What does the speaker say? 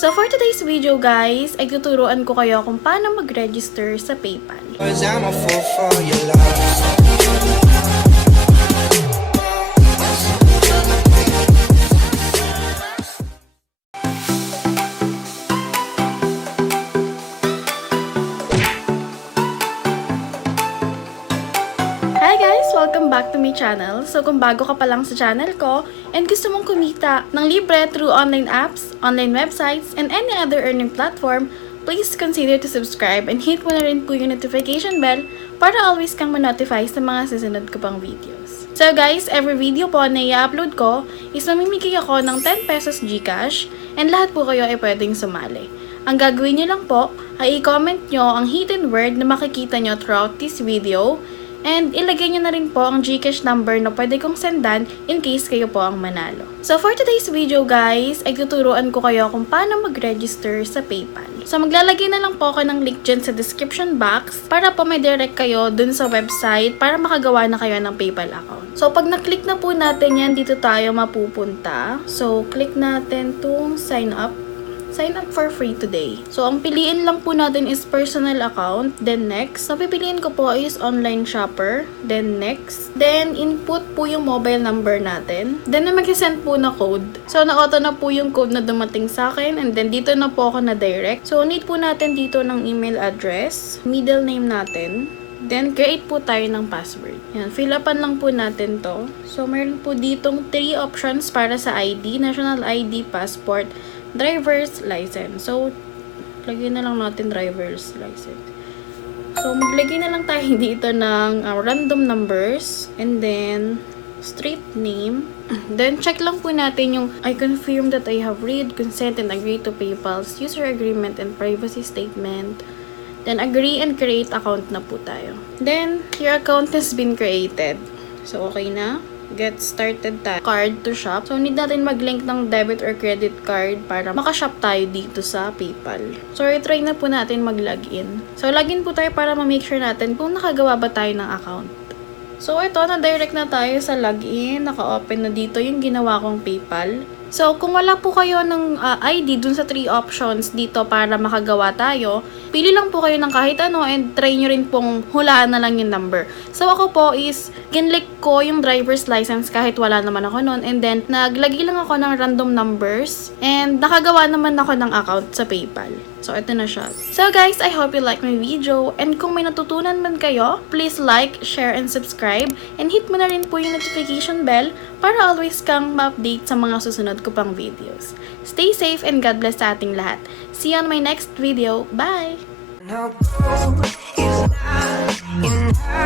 So for today's video guys, ay tuturuan ko kayo kung paano mag-register sa PayPal. Hi guys! Welcome back to my channel. So kung bago ka pa lang sa channel ko and gusto mong kumita ng libre through online apps, online websites, and any other earning platform, please consider to subscribe and hit mo na rin po yung notification bell para always kang ma-notify sa mga susunod ko pang videos. So guys, every video po na i-upload ko is mamimigay ako ng 10 pesos GCash and lahat po kayo ay pwedeng sumali. Ang gagawin nyo lang po ay i-comment nyo ang hidden word na makikita nyo throughout this video. And ilagay nyo na rin po ang GCash number na pwede kong sendan in case kayo po ang manalo. So for today's video guys, ay tuturuan ko kayo kung paano mag-register sa PayPal. So maglalagay na lang po ako ng link dyan sa description box para po may direct kayo dun sa website para makagawa na kayo ng PayPal account. So pag na-click na po natin yan, dito tayo mapupunta. So click natin tong sign up. Sign up for free today. So, ang piliin lang po natin is personal account. Then, next. So, pipiliin ko po is online shopper. Then, next. Then, input po yung mobile number natin. Then, mag-send po na code. So, na-auto na po yung code na dumating sa akin. And then, dito na po ako na-direct. So, need po natin dito ng email address. Middle name natin. Then, create po tayo ng password. Yan, fill upan lang po natin to. So, meron po ditong 3 options para sa ID. National ID, passport, driver's license. So, lagyan na lang natin driver's license. So, maglagay na lang tayo dito ng random numbers. And then, street name. Then, check lang po natin yung I confirm that I have read, consent, and agree to PayPal's user agreement and privacy statement. Then, agree and create account na po tayo. Then, your account has been created. So, okay na. Get started tayo. Card to shop. So, need natin mag-link ng debit or credit card para makashop tayo dito sa PayPal. So, try na po natin mag-login. So, login po tayo para ma-make sure natin kung nakagawa ba tayo ng account. So, ito, na-direct na tayo sa login. Naka-open na dito yung ginawa kong PayPal. So, kung wala po kayo ng ID dun sa 3 options dito para makagawa tayo, pili lang po kayo ng kahit ano and try nyo rin pong hulaan na lang yung number. So, ako po is, ginlik ko yung driver's license kahit wala naman ako nun. And then, naglagay lang ako ng random numbers. And, nakagawa naman ako ng account sa PayPal. So, ito na siya. So, guys, I hope you like my video. And kung may natutunan man kayo, please like, share, and subscribe. And hit mo na rin po yung notification bell para always kang ma-update sa mga susunod ko pang videos. Stay safe and God bless sa ating lahat. See you on my next video. Bye!